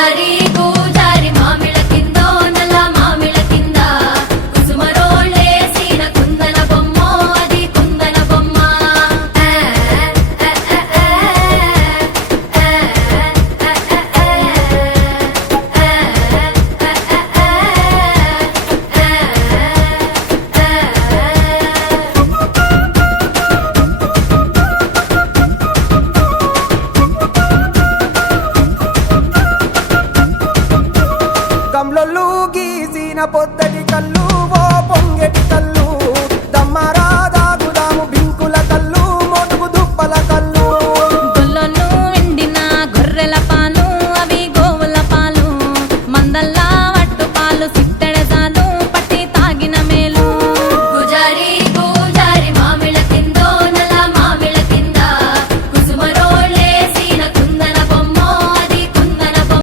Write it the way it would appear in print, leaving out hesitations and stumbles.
పూజారి పూజారి మామిళ్ళ కిందో నల్ల మామిళ్ళ కింద కుసుమరోళ్ళేసిన కుందన బొమ్మ అది కుందన బొమ్మ కమ్లొల్లు గీసిన పొద్ద